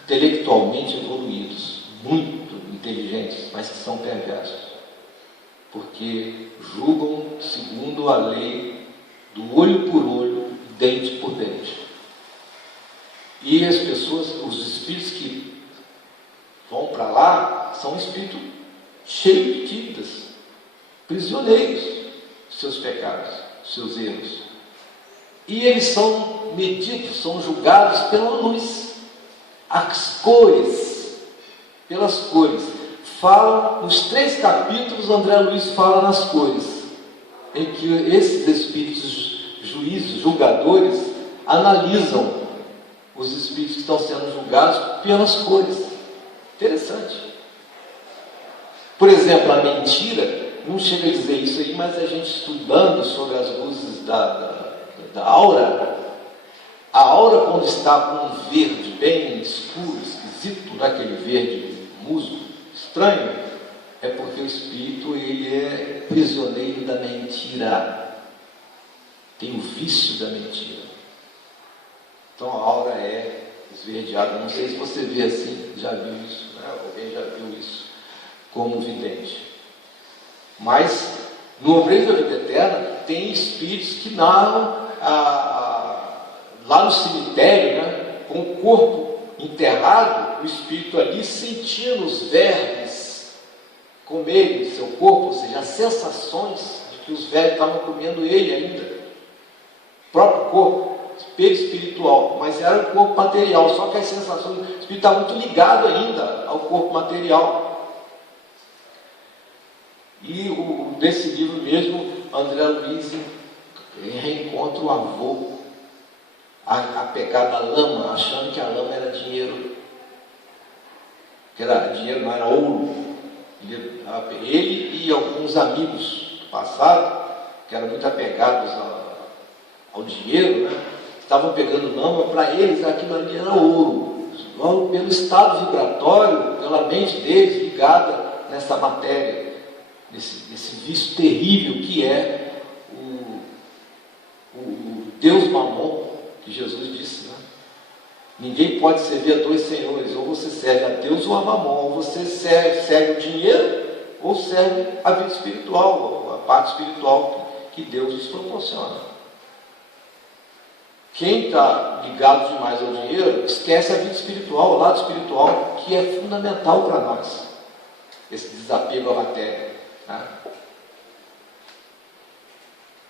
intelectualmente evoluídos, muito inteligentes, mas que são perversos, porque julgam segundo a lei do olho por olho, dente por dente. E as pessoas, os espíritos que vão para lá, são espíritos cheios de dívidas, prisioneiros dos seus pecados, dos seus erros. E eles são medidos, são julgados pela luz, as cores, pelas cores. Fala, nos 3 capítulos, André Luiz fala nas cores, em que esses espíritos juízes, julgadores, analisam os espíritos que estão sendo julgados pelas cores. Interessante. Por exemplo, a mentira, não chega a dizer isso aí, mas a gente estudando sobre as luzes da aura, a aura, quando está com um verde bem escuro, esquisito, naquele verde musgo, estranho, é porque o espírito, ele é prisioneiro da mentira, tem o vício da mentira. Então a aura é esverdeada. Não sei se você vê assim, já viu isso, né? Alguém já viu isso como vidente. Mas no Obreiros da Vida Eterna tem espíritos que narram lá no cemitério, né? Com o corpo enterrado, o espírito ali sentindo os vermes comerem seu corpo, ou seja, as sensações de que os vermes estavam comendo ele ainda, o próprio corpo espiritual, mas era o corpo material, só que as sensações, o espírito está muito ligado ainda ao corpo material. E desse livro mesmo, André Luiz reencontra o avô apegado à lama, achando que a lama era dinheiro, que era dinheiro, não era ouro. Ele e alguns amigos do passado, que eram muito apegados ao dinheiro, né? Estavam pegando lama, para eles aquilo ali era ouro, pelo estado vibratório, pela mente deles ligada nessa matéria, nesse vício terrível que é o Deus Mamon, que Jesus disse, né? Ninguém pode servir a dois senhores, ou você serve a Deus ou a Mamon, ou você serve o dinheiro, ou serve a vida espiritual, ou a parte espiritual que Deus nos proporciona. Quem está ligado demais ao dinheiro, esquece a vida espiritual, o lado espiritual, que é fundamental para nós, esse desapego à matéria, né?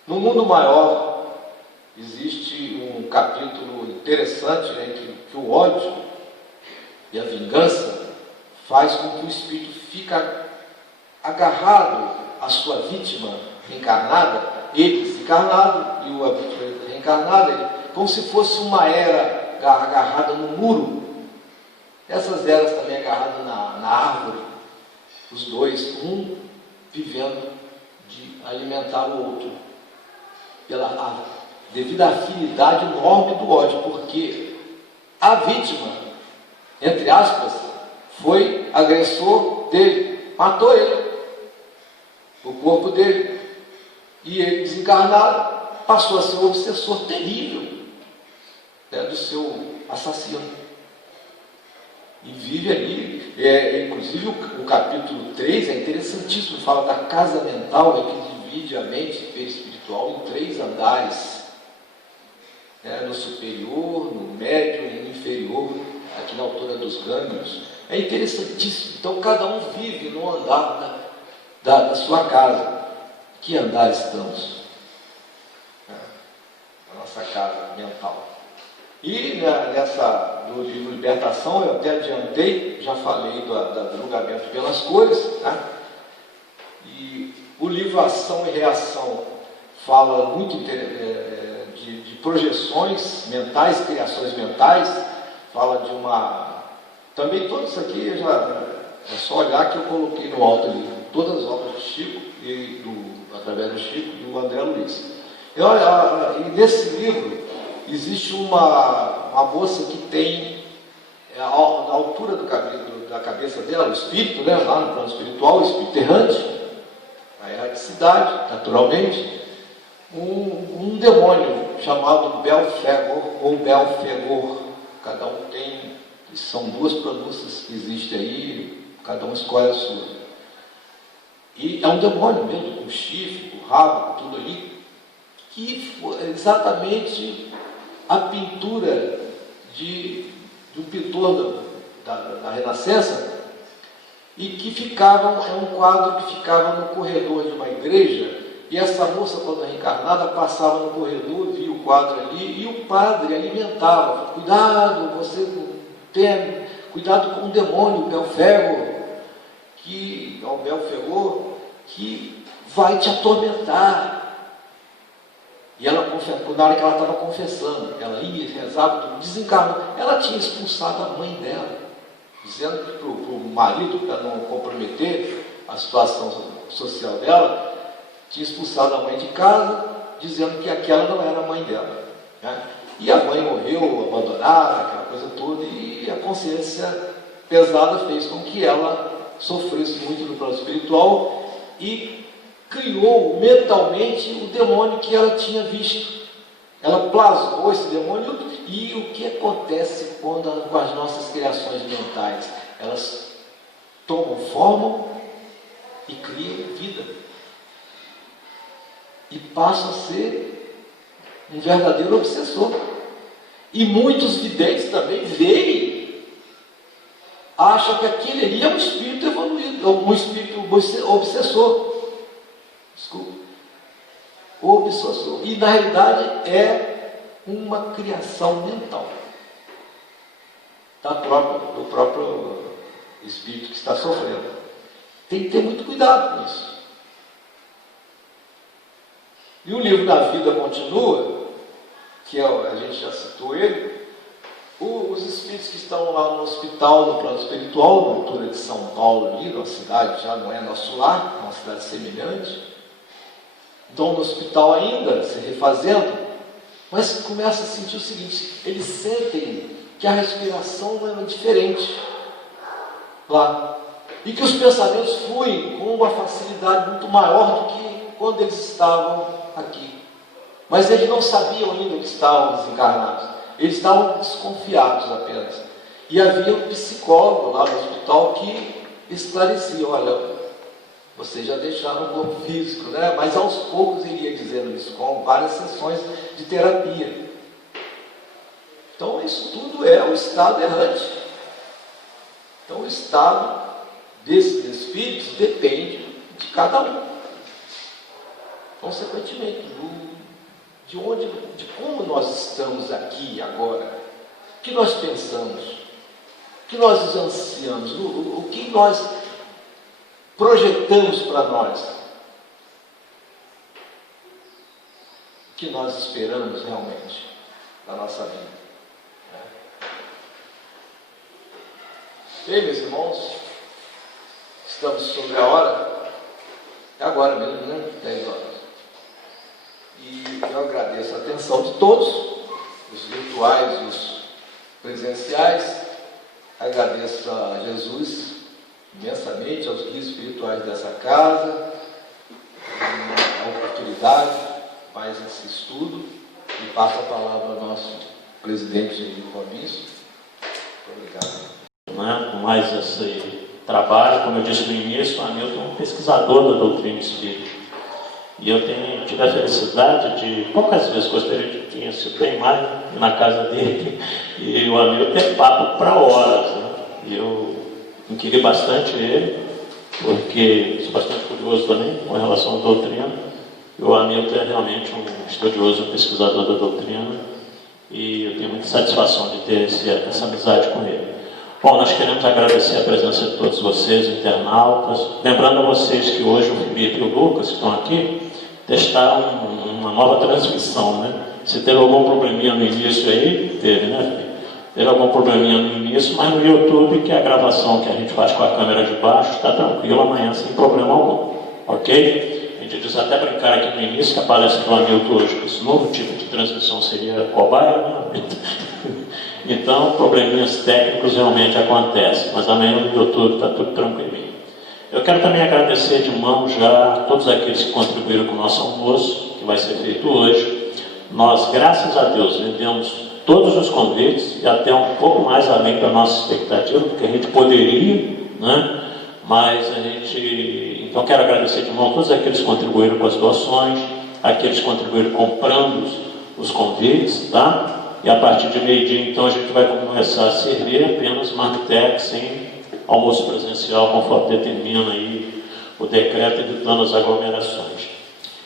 No mundo maior, existe um capítulo interessante, né, que o ódio e a vingança faz com que o espírito fica agarrado à sua vítima reencarnada, ele desencarnado e a vítima reencarnada, como se fosse uma era agarrada no muro, essas eras também agarradas na árvore, os dois, um vivendo de alimentar o outro, devido à afinidade enorme do ódio, porque a vítima, entre aspas, foi agressor dele, matou ele, o corpo dele, e ele desencarnado passou a ser um obsessor terrível, né, do seu assassino, e vive ali, inclusive o capítulo 3 é interessantíssimo, fala da casa mental, que divide a mente espiritual em 3 andares, né, no superior, no médio e no inferior, aqui na altura dos gânglios. É interessantíssimo. Então cada um vive no andar da sua casa. Que andar estamos? Na nossa casa mental. E no livro Libertação, eu até adiantei, já falei do julgamento pelas cores, né? E o livro Ação e Reação fala muito de projeções mentais, criações mentais, fala de também tudo isso aqui é só olhar que eu coloquei no alto ali, todas as obras do Chico, através do Chico e do André Luiz. E nesse livro existe uma moça que tem a altura da cabeça dela, o espírito, né, lá no plano espiritual, o espírito errante, a erraticidade, naturalmente, um demônio chamado Belfegor ou Belfegor. Cada um tem, são 2 pronúncias que existem aí, cada um escolhe a sua. E é um demônio mesmo, com chifre, com rabo, com tudo ali, que foi exatamente a pintura de um pintor da Renascença, e que é um quadro que ficava no corredor de uma igreja, e essa moça, quando reencarnada, passava no corredor, via o quadro ali, e o padre alimentava: cuidado, você tem cuidado com o demônio, Belfegor, que vai te atormentar. E ela, na hora que ela estava confessando, ela ia, rezava, desencarnou, ela tinha expulsado a mãe dela, dizendo para o marido, para não comprometer a situação social dela, tinha expulsado a mãe de casa, dizendo que aquela não era a mãe dela, né? E a mãe morreu, abandonada, aquela coisa toda, e a consciência pesada fez com que ela sofresse muito no plano espiritual e criou mentalmente o demônio que ela tinha visto. Ela plasmou esse demônio. E o que acontece com as nossas criações mentais? Elas tomam forma e criam vida. E passam a ser um verdadeiro obsessor. E muitos videntes também veem, acham que aquele ali é um espírito evoluído, um espírito obsessor. Desculpa. Obsessor. E na realidade é uma criação mental do próprio espírito que está sofrendo. Tem que ter muito cuidado com isso. E o livro da vida continua, que a gente já citou ele, os espíritos que estão lá no hospital, no plano espiritual, na altura de São Paulo, ali, uma cidade já não é nosso lar, é uma cidade semelhante, estão no hospital ainda, se refazendo, mas começa a sentir o seguinte: eles sentem que a respiração não é diferente lá, e que os pensamentos fluem com uma facilidade muito maior do que quando eles estavam aqui. Mas eles não sabiam ainda que estavam desencarnados, eles estavam desconfiados apenas. E havia um psicólogo lá no hospital que esclarecia: olha, vocês já deixaram o corpo físico, né? Mas aos poucos ele ia dizendo isso, com várias sessões de terapia. Então isso tudo é o estado errante. Então o estado desses espíritos depende de cada um. Consequentemente, de como nós estamos aqui agora, o que nós pensamos, o que nós ansiamos, o que nós projetamos para nós, o que nós esperamos realmente da nossa vida. Ei, meus irmãos, estamos sobre a hora, é agora mesmo, né? 10 horas. E eu agradeço a atenção de todos, os virtuais e os presenciais. Agradeço a Jesus imensamente, aos guias espirituais dessa casa, a oportunidade, mais esse estudo, e passo a palavra ao nosso presidente Henrique Robinson. Muito obrigado. Com mais esse trabalho, como eu disse no início, o Hamilton é um pesquisador da doutrina espírita. E eu tive a felicidade de, poucas vezes gostaria de ter sido bem mais na casa dele, e o Hamilton tem papo para horas, né? E eu inquiri bastante ele, porque sou bastante curioso também com relação à doutrina. E o Hamilton é realmente um estudioso, um pesquisador da doutrina, e eu tenho muita satisfação de ter essa amizade com ele. Bom, nós queremos agradecer a presença de todos vocês, internautas. Lembrando a vocês que hoje o Felipe e o Lucas, que estão aqui, testaram uma nova transmissão, né? Se teve algum probleminha no início aí, teve, né, Felipe? Teve algum probleminha no início, mas no YouTube, que é a gravação que a gente faz com a câmera de baixo, está tranquilo amanhã, sem problema algum. Ok? A gente diz até brincar aqui no início que a palestra do Hamilton hoje, esse novo tipo de transmissão seria cobaia, né? Então, probleminhas técnicos realmente acontecem, mas amanhã no YouTube está tudo tranquilinho. Eu quero também agradecer de mão já a todos aqueles que contribuíram com o nosso almoço, que vai ser feito hoje. Nós, graças a Deus, vendemos todos os convites e até um pouco mais além da nossa expectativa, porque a gente poderia, né? Mas a gente... Então, quero agradecer de mão a todos aqueles que contribuíram com as doações, aqueles que contribuíram comprando os convites, tá? E a partir de meio-dia, então, a gente vai começar a servir apenas marmitex, sem almoço presencial, conforme determina aí o decreto evitando as aglomerações.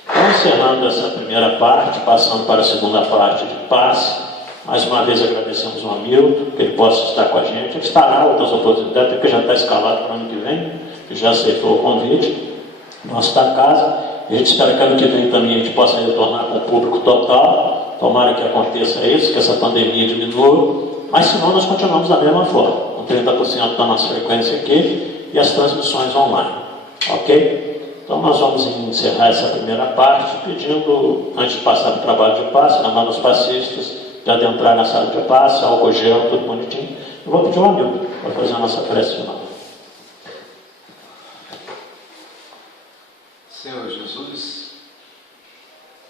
Então, encerrando essa primeira parte, passando para a segunda parte de passe, mais uma vez agradecemos ao Hamilton, que ele possa estar com a gente. Ele estará em outras oportunidades, porque já está escalado para o ano que vem, que já aceitou o convite, nosso da casa. A gente espera que ano que vem também a gente possa retornar com o público total. Tomara que aconteça isso, que essa pandemia diminua, mas senão nós continuamos da mesma forma, com 30% da nossa frequência aqui e as transmissões online. Ok? Então nós vamos encerrar essa primeira parte, pedindo, antes de passar para o trabalho de passe, lembrando os passistas de adentrar na sala de passe, álcool gel, tudo bonitinho. Eu vou pedir ao Hamilton para fazer a nossa prece final. Senhor Jesus,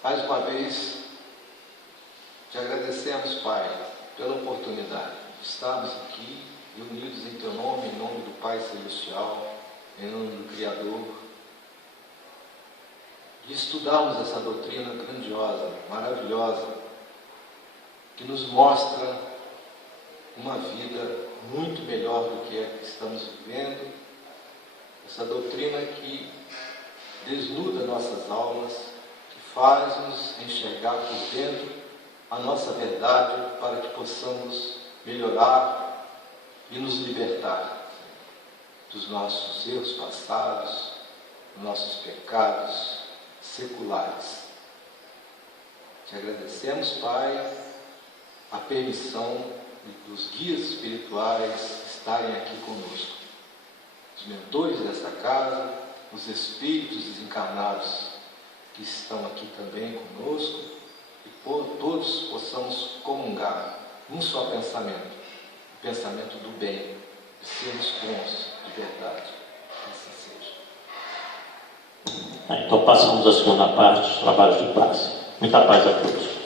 mais uma vez agradecemos, Pai, pela oportunidade de estarmos aqui, reunidos em Teu nome, em nome do Pai Celestial, em nome do Criador, de estudarmos essa doutrina grandiosa, maravilhosa, que nos mostra uma vida muito melhor do que a que estamos vivendo, essa doutrina que desnuda nossas almas, que faz-nos enxergar por dentro a nossa verdade para que possamos melhorar e nos libertar dos nossos erros passados, dos nossos pecados seculares. Te agradecemos, Pai, a permissão dos guias espirituais estarem aqui conosco, os mentores desta casa, os espíritos desencarnados que estão aqui também conosco, e todos possamos comungar um só pensamento, o pensamento do bem, de sermos bons de verdade. Que assim seja. Então passamos a segunda parte dos trabalhos de passe. Muita paz a todos.